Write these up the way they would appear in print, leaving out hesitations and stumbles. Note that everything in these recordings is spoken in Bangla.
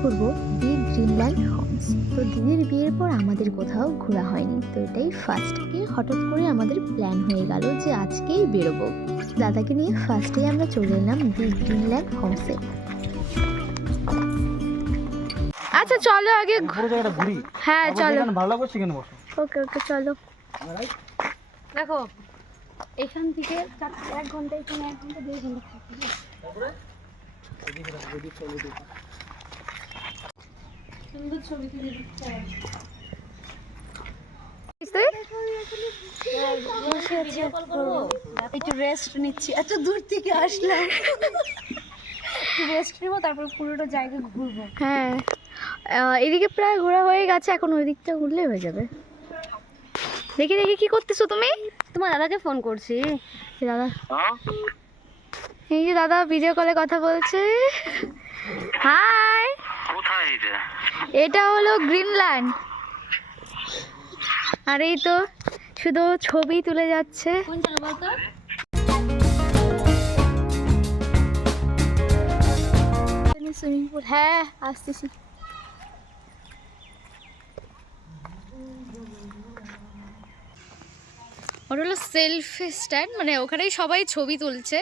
ঘুরবো দি গ্রিনল্যান্ড হোমস। তো দিদির বিয়ের পর আমাদের কোথাও ঘোরা হয়নি, তো এটাই ফার্স্ট। হঠাৎ করে আমাদের প্ল্যান হয়ে গেল যে আজকেই বেরোবো। দাদাকে নিয়ে ফার্স্টে আমরা চলে এলাম দি গ্রিনল্যান্ড হোমসে। আচ্ছা চলো আগে পুরো জায়গাটা ঘুরি। হ্যাঁ চলো, ভালো লাগবে সেখানে বসো। ওকে ওকে চলো। দেখো এখান থেকে 1 ঘন্টা, এখানে 1 ঘন্টা 2 ঘন্টা থাকবে। সুন্দর ছবি তুলে দিচ্ছে। একটু রেস্ট নিচ্ছি, এত দূর থেকে আসলাম, রেস্ট নেবো, তারপর পুরোটা জায়গা ঘুরবো। হ্যাঁ এদিকে প্রায় ঘোরা হয়ে গেছে, এখন ওই দিকটা ঘুরলে হয়ে যাবে। দেখি দেখি কি করতেছো তুমি? তোমার দাদাকে ফোন করছি। দাদা, এই যে দাদা ভিডিও কলে কথা বলছে। হাই, কোথায় এটা? এটা হলো গ্রিনল্যান্ড। আর এই তো শুধু ছবি তুলে যাচ্ছে। কোন জায়গা বলতো? Swimming pool. হ্যাঁ আসতেছি। ওটা হলো সেলফ স্ট্যান্ড, মানে ওখানেই সবাই ছবি তুলছে।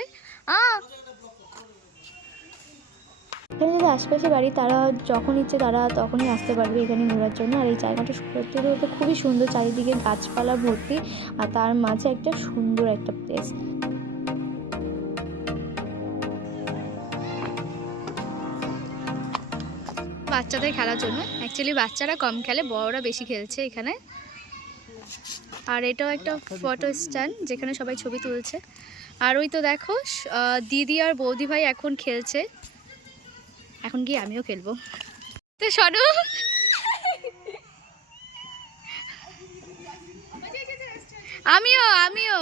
এখানে যদি আশপাশে বাড়ি, তারা যখন ইচ্ছে তারা তখনই আসতে পারবে এখানে ঘোরার জন্য। আর এই জায়গাটা সত্যি বলতে খুবই সুন্দর, চারিদিকে গাছপালা ভর্তি, আর তার মাঝে একটা সুন্দর একটা প্লেস। বাচ্চাদের খেলার জন্য, অ্যাকচুয়ালি বাচ্চারা কম খেলে, বড়রা বেশি খেলছে এখানে। আর এটাও একটা ফটো স্ট্যান্ড যেখানে সবাই ছবি তুলছে। আর ওই তো দেখো দিদি আর বৌদি ভাই এখন খেলছে, এখন গিয়ে আমিও খেলবো। তো শোনো, আমিও আমিও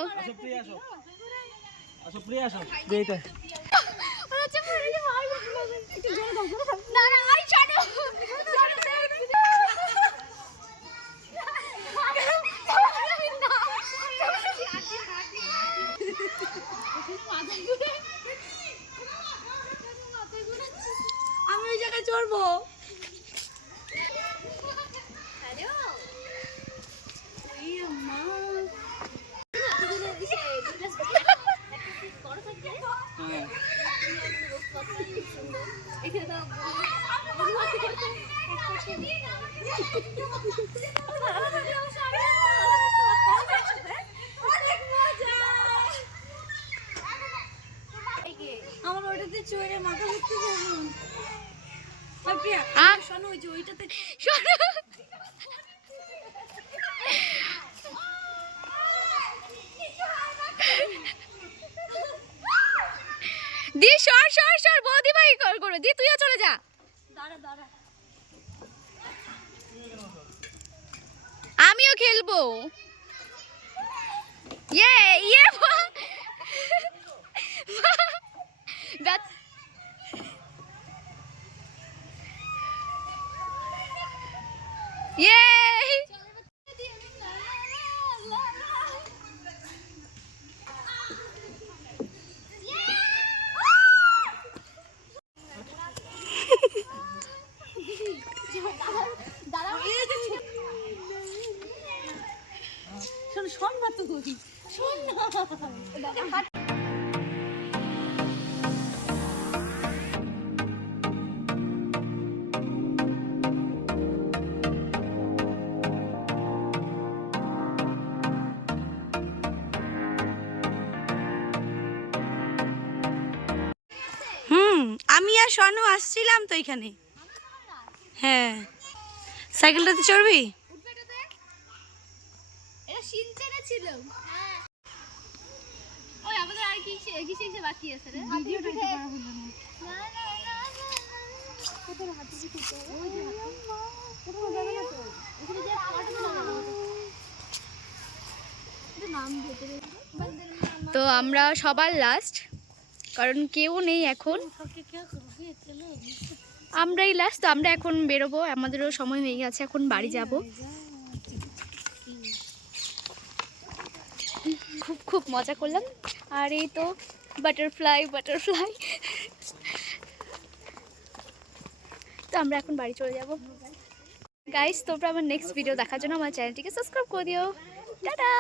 আমি ওই জায়গায় চড়বো। আমার ওইটাতে চড়ে মাথা ঘুরতে যাবো। আর প্রিয়া শোনো, ওই যে ওইটাতে শোনো, দি সর সর সর, বৌদি ভাই কল করো, দি তুইও চলে যা। দাঁড়া দাঁড়া, আমিও খেলবো। ইয়ে ইয়ে ইয়ে শোন না তুই, শোন না। আমি আর শনু আসছিলাম তো এখানে। হ্যাঁ সাইকেলটাতে চড়বি? এটা সিনচেনে ছিল। হ্যাঁ ওই আমাদের আর কি কি বাকি আছে রে? ভিডিওটা দিতে পারবো না। না না না কোথায় হাতে দিতে হবে? ওই যে কোথাও যাবে না তো, এখানে যে কাটবে না। এটা নাম দিতে রে। তো আমরা সবার লাস্ট, কারণ কেউ নেই এখন, আমরাই লাস্ট। তো আমরা এখন বেরোবো, আমাদেরও সময় হয়ে গেছে, এখন বাড়ি যাব। খুব খুব মজা করলাম। আর এই তো বাটারফ্লাই বাটারফ্লাই তো আমরা এখন বাড়ি চলে যাব। গাইস তোমরা আমার নেক্সট ভিডিও দেখার জন্য আমার চ্যানেলটিকে সাবস্ক্রাইব করে দিও। টাটা।